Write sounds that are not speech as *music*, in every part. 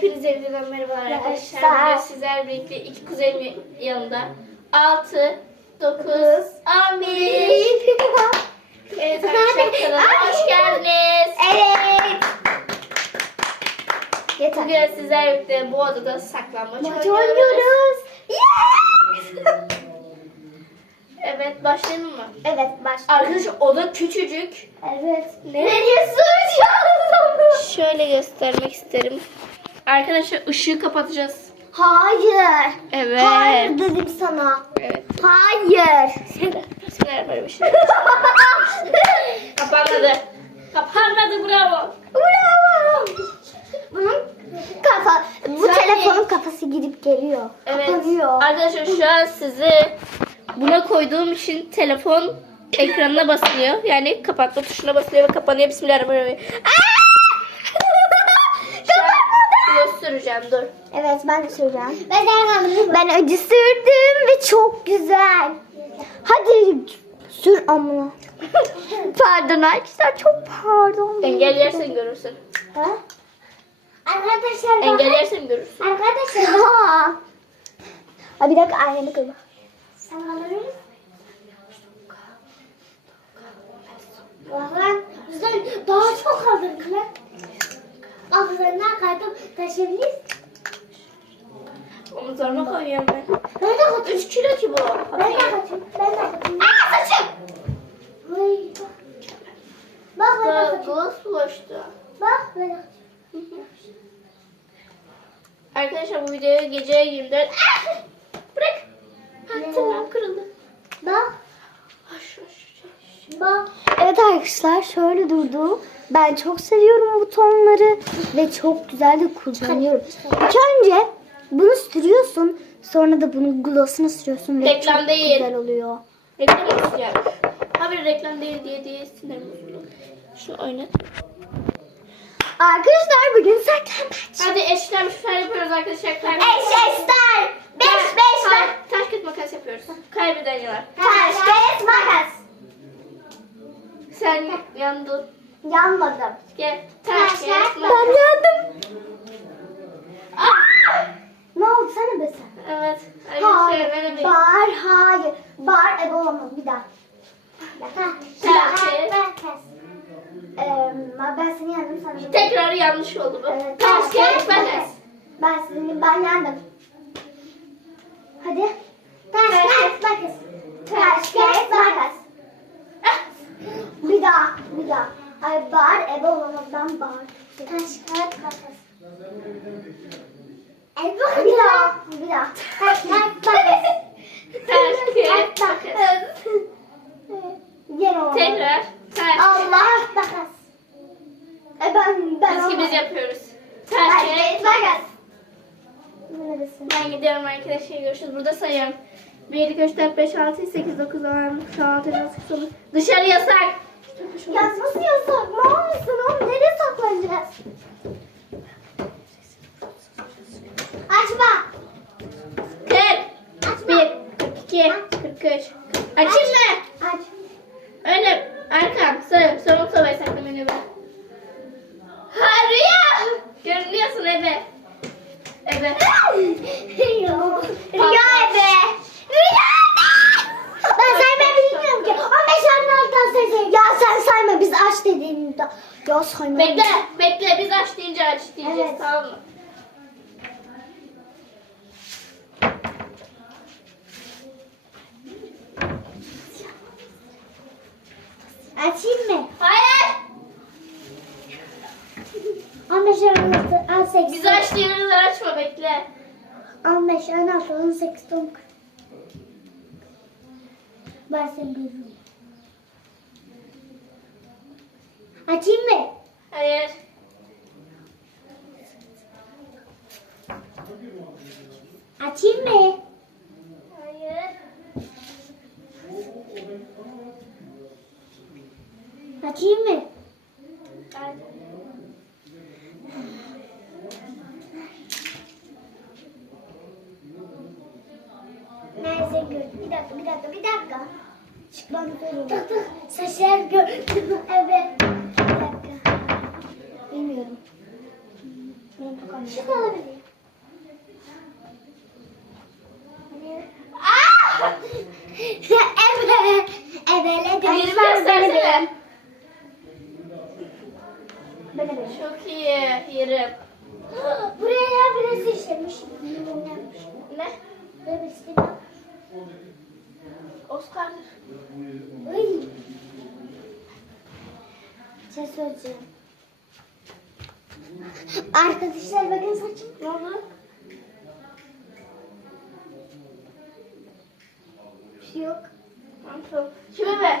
Hepinize videodan merhabalar arkadaşlar. Bugün sizler birlikte iki kuzenimin yanında 6, 9, 11. Evet arkadaşlar kanalıma hoş geldiniz. Evet. Yeter. Bugün sizler birlikte bu odada saklanmaç Maç oynuyoruz. Yes! Evet başlayalım mı? evet başla. Arkadaşlar oda küçücük. Evet. Ne? Nereye sığacağız? Şöyle göstermek isterim. Arkadaşlar ışığı kapatacağız. Hayır. Evet. Hayır dedim sana. Evet. Hayır. Bismillahirrahmanirrahim. *laughs* Kapanmadı. Kapanmadı bravo. Bravo. Bunun kafa, bu Sen telefonun kafası gidip geliyor. Evet. Kapanıyor. Arkadaşlar şu an sizi buna koyduğum için telefon ekranına basılıyor. Yani kapatma tuşuna basılıyor ve kapanıyor. Bismillahirrahmanirrahim. Şu an bunu süreceğim dur. Evet ben de süreceğim. Ben Ben acı sürdüm ve çok güzel. Hadi sür amına. *laughs* pardon arkadaşlar çok pardon. Engelleyersen görürsün. Ha? Arkadaşlar Engelleyersen görürsün. Arkadaşlar *laughs* ha. Ha bir dakika aynanı koy. Sen bizden daha çok aldın Kılar. Ağzlarına kaydım taşıyabiliriz. Omuzlarıma koyuyorum ben. Ben de kaçayım. 3 kilo ki bu. Ben de kaçayım. Ben de kaçayım. Aa saçım. Ay, bak. Bak ben de kaçayım. Bu boştu. Bak ben de kaçayım. Arkadaşlar bu videoyu gece 24... Ah! Bırak. Ha, kırıldı. Bak. Bak. Evet arkadaşlar şöyle durdu. Ben çok seviyorum bu tonları ve çok güzel de kullanıyorum. İlk önce bunu sürüyorsun. Sonra da bunun glossunu sürüyorsun ve Reklam çok değil. güzel oluyor. Reklam olsun yani. Reklam değil diye diye sinirim bozuldu. Şunu oynat. Arkadaşlar bugün saklambaç. Hadi eşler şüpher yapıyoruz arkadaşlar. Kaybeden- Eşeşler. Beş beş taş- var. Taş kağıt makas yapıyoruz. Kaybeden yanar. Taş, kağıt, makas. Sen yandın. Yanmadım. Gel. Makas. Ben yandım. Ah! Ne oldu sana be sen? Evet. Hayır. Arkadaşlar ben de Bar, hayır. Bar, ebe olamam. Bir daha. Daha. kağıt. Ee, ben seni yendim da- Tekrar yanlış oldu bu. Evet, kağıt, makas. Ben seni ben yendim. Hadi. Taş, kağıt, makas. Taş, kağıt, makas. Bir daha, bir daha. Ay bar, ebe olamam. Ben bar. Taş, kağıt, makas. Ebe bir daha, bir daha. Taş, kağıt, makas. Taş kağıt makas. Gel oğlum. Tekrar. Allah makas. E ben ben Biz biz yapıyoruz. Taş Taş, kağıt kağıt, makas. makas. Neredesin? Ben gidiyorum arkadaşlar. Görüşürüz. Burada sayıyorum. 1, 2, 3, 4, 5, 6, 8, 9, 10, 11, 12, 13, 14, 15. Dışarı yasak. Ya nasıl yasak? Ne olmuşsun oğlum? Nereye saklanacağız? Açma. 40, 1, 42, 43. Açayım mı? Aç. Önüm, arkam, sağım, solum, sobayı saklamayın ben. Ha Rüya! Görünüyorsun Ebe. Ebe. Rüya ebe. Rüya ebe. Ben saymayı bilmiyorum ki. 15 16'dan sayacağım. Ya sen sayma biz aç dediğimde. Ya sayma. Bekle, bekle. Biz aç deyince aç diyeceğiz Evet. tamam mı? Açayım mı? Hayır! 15 16 18. Biz aç diyoruz açma bekle. 15 16 18 19. Ben seni görüyorum. Açayım mı? Hayır. Açayım mı? Hayır. Açayım mı? Hayır. Nerede gör? Bir dakika, bir dakika, bir dakika. Çıkmam görüyorum. Tık tık, saçlar gördüm. evet. Bir dakika. Bilmiyorum. Benim bu Şunu alabilir miyim? Aa! Ebe. Ebeledim. Elimi göstersene. Ben ebeledim. Çok iyi. Yerim. Buraya birisi işlemiş. Ne? Böyle birisi yapmış. Oscar. Ay. Şey söyleyeceğim. Arkadaşlar bakın saçım. Ne oldu? Bir şey yok. Kime ver?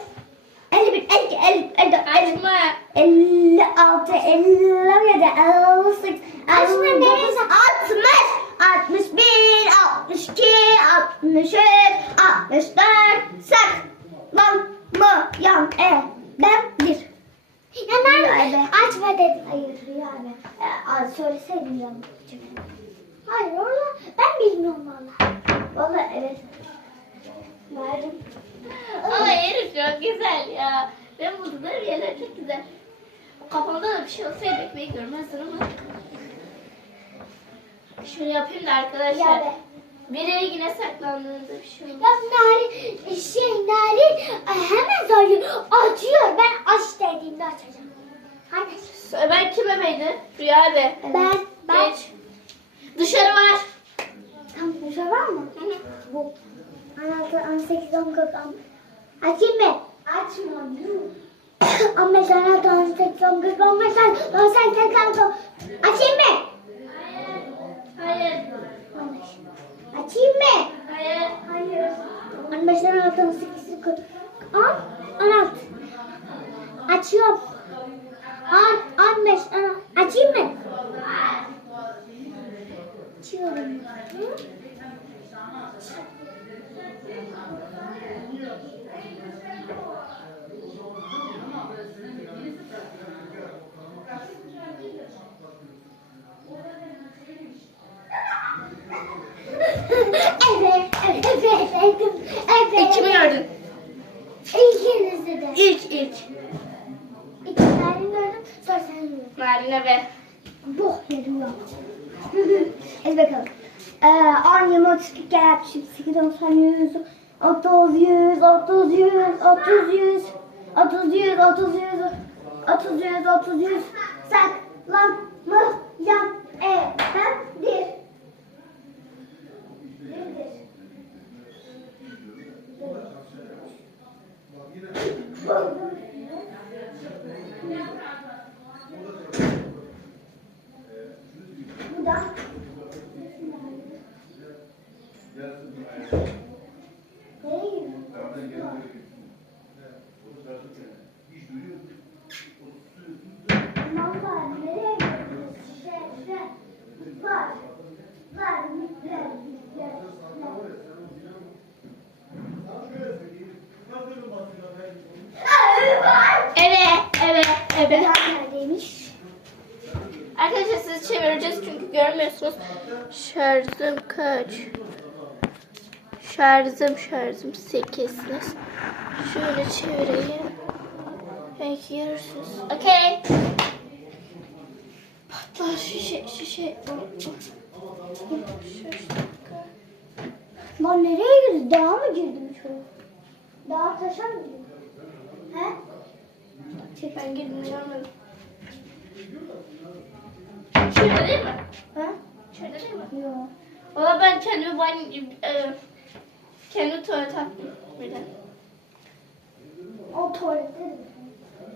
51, 52, 53, 54, 55, Açma. 56, 57, 58, Açma, 59, neresi? 60, 61, 62, 63, 64, saklanmayan e ben bir. Ya nerede? Açma dedim. Hayır Rüya abi. Ee, söyleseydin ya. Hayır orada ben bilmiyorum valla. Valla evet. Verdim. Ama yerim çok güzel ya. Ben buldum yerler çok güzel. Kafamda da bir şey olsaydı ekmeği görmezdin ama. Şöyle yapayım da arkadaşlar. Ya. Biri yine saklandığında bir şey Ya olmaz. Nari, şey Nari e, hemen söylüyor. Açıyor. Ben aç dediğimde açacağım. Hadi. Ben kime beydi? Rüya abi. Ben, ben. Geç. Dışarı var. Tam şey var mı? Hı hı. Bu. 16, 18, 19, 10. Açayım mı? Açma. 15, 16, 18, 19, 15, 18, 19. Açayım mı? Hayır. 15. Açayım mı? Hayır. Hayır. 15, 16, 18, 19, 10, 16. Açıyorum. 10, 15, 16. Açayım mı? Açıyorum. Hı? Evet, evet, evet, evet, evet. Kimi gördün? İkinizi de. İlk ilk. İki tane gördüm, sonra sen gördün. Naline ve Boh yedim ya. *laughs* Hadi bakalım. Ee, 10, 20, 30, 40, 50, 60, 78, 90, 100, 30, 100, 30, 100, 30, 100, 30, 100, 30, 100, 30, 100, 30, 100, saklanmayan efendir. Nedir? Bu da nereye gidiyor? Vallahi nereye gidiyor? Şişe, şişe. Var. Var. Var. Evet, evet, evet. Neredeymiş? Arkadaşlar sizi çevireceğiz çünkü görmüyorsunuz. Şarjım kaç? Şarjım şarjım 8. Şöyle çevireyim. Belki görürsünüz. Okey. Patlar şişe şişe. Lan nereye girdi? Dağa mı girdim şu? Dağa taşa mı girdim? He? Çek ben girdim görmedim. Şurada değil mi? He? Şurada değil mi? Yok. Valla ben kendimi banyo, e, kendi tuvalet attım birden. O tuvalette. Ben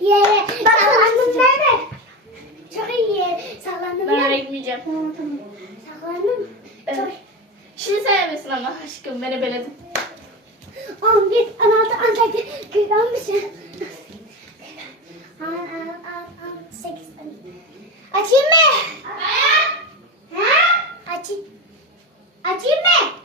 yere Bakın nerede? Çok iyi yere sallandım. Ben bekmeyeceğim. Sallandım. Evet. Çok... Şimdi sayamıyorsun ama aşkım beni beledin. 11, 16, 18, 40, 15. Açayım mı? Ha? Ha? Açayım. Açayım mı?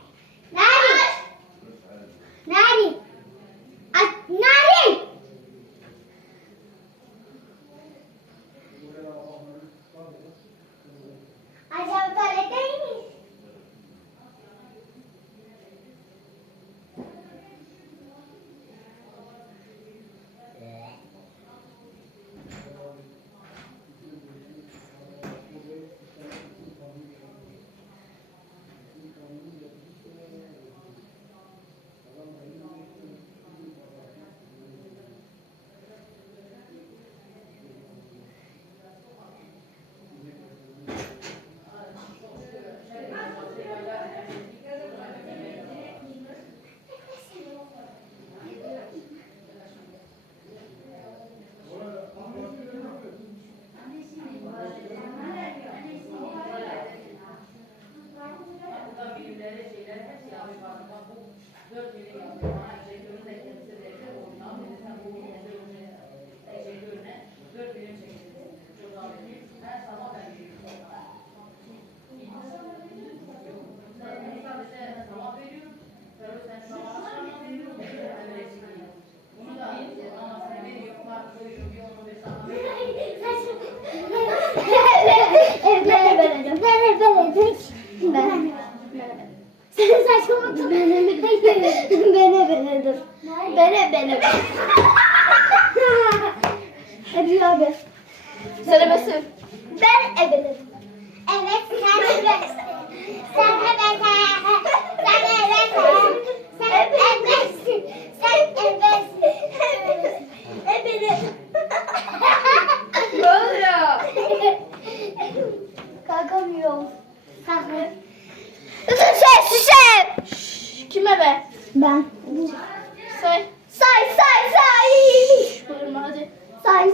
Bye, Biff.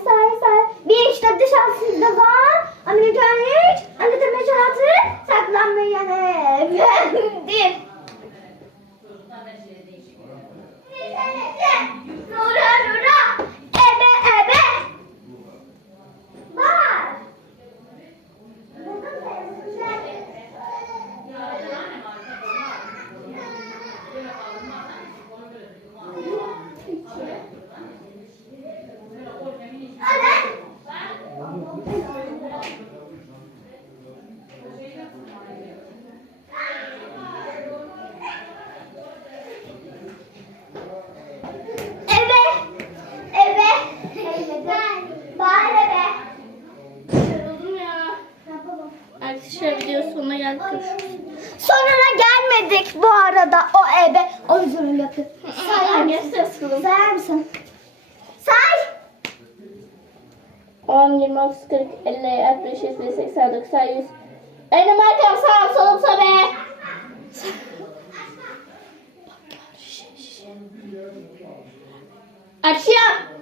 say say. Bir işte dışarısında var. Amerikan hiç. Amerikan meşalatı saklanmayan efendim. Nura nura. Ebe ebe. Bye. 40, 50, 60, 70, 80, 90, 100. Benim arkam sağ solumsa be. Akşam.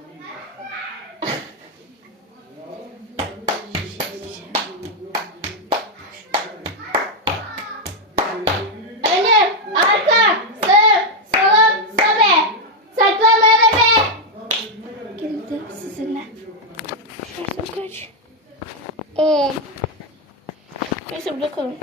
10. Neyse bırakalım.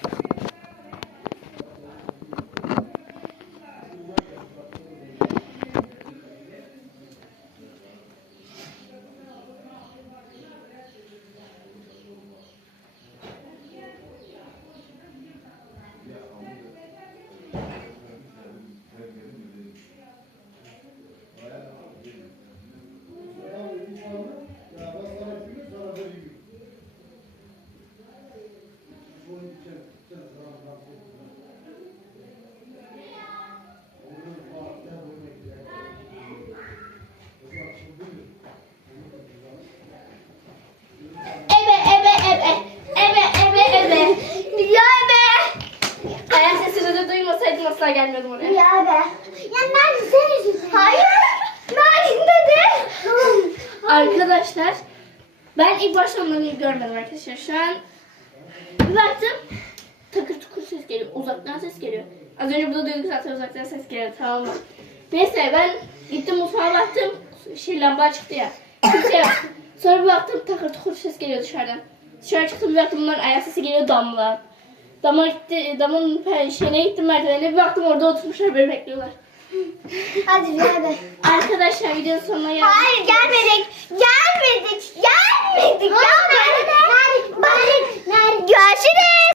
asla gelmedim oraya. Ya be. Ya Narin sen yüzünden. Hayır. Narin dedi. Arkadaşlar ben ilk başta onları görmedim arkadaşlar. Şu an baktım takır tukur ses geliyor. Uzaktan ses geliyor. Az önce burada duyduk zaten uzaktan ses geliyor tamam mı? Neyse ben gittim mutfağa baktım. Şey lamba çıktı ya. Kimse yok. Sonra bir baktım takır tukur ses geliyor dışarıdan. Dışarı çıktım bir baktım bunların ayak sesi geliyor damla. Dama gitti, damın pe- şeyine gittim merdivenine bir baktım orada oturmuşlar böyle bekliyorlar. Hadi bir hadi. Arkadaşlar videonun sonuna geldik. Hayır gelmedik. Gelmedik. Gelmedik. Gelmedik. Gelmedik. Görüşürüz.